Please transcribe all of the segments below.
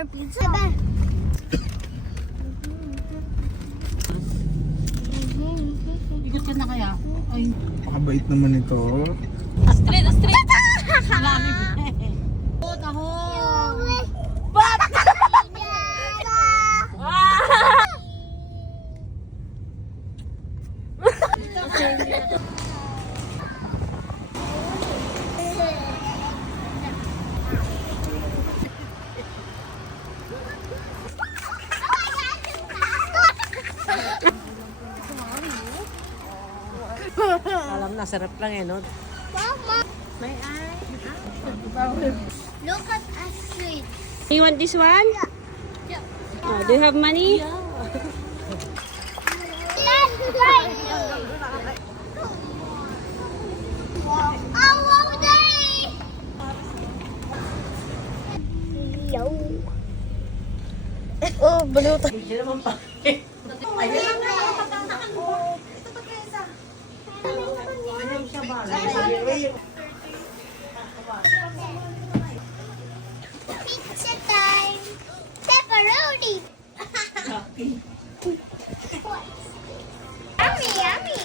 for pizza. Ikot ka na kaya? Ay. Pakabait naman ito. Astrid! Astrid! Lalim. Oh, taho. Alam na, sarap lang eh, no? Mama, May ay. look at Astrid. You want this one? Oh, do you have money? Let's try. Oh, wow, Daddy. Yo. Oh, balutan. Hindi naman pa. Pizza time. Pepperoni. Yummy, yummy.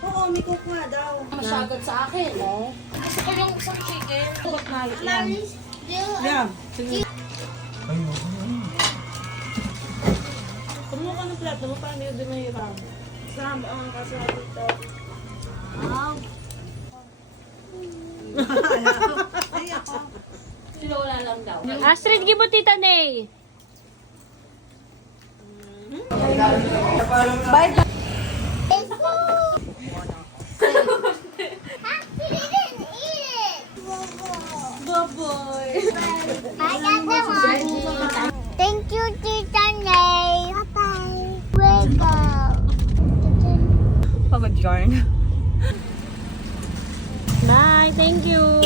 Oo, may kukuha daw. Masyagad sa akin, no? Gusto ko yung isang chicken. Huwag na yan. Yan. Sige. Kumuha ka ng plato mo, parang hindi na hirap. Sam, ang kasama dito. Wow. Lola lang daw. Astrid, give mo Tita Nay. He didn't eat it. Baboy. I got the one. Thank you, Tita Nay. Bye-bye. Wake up. Pagod yarn. Bye, thank you.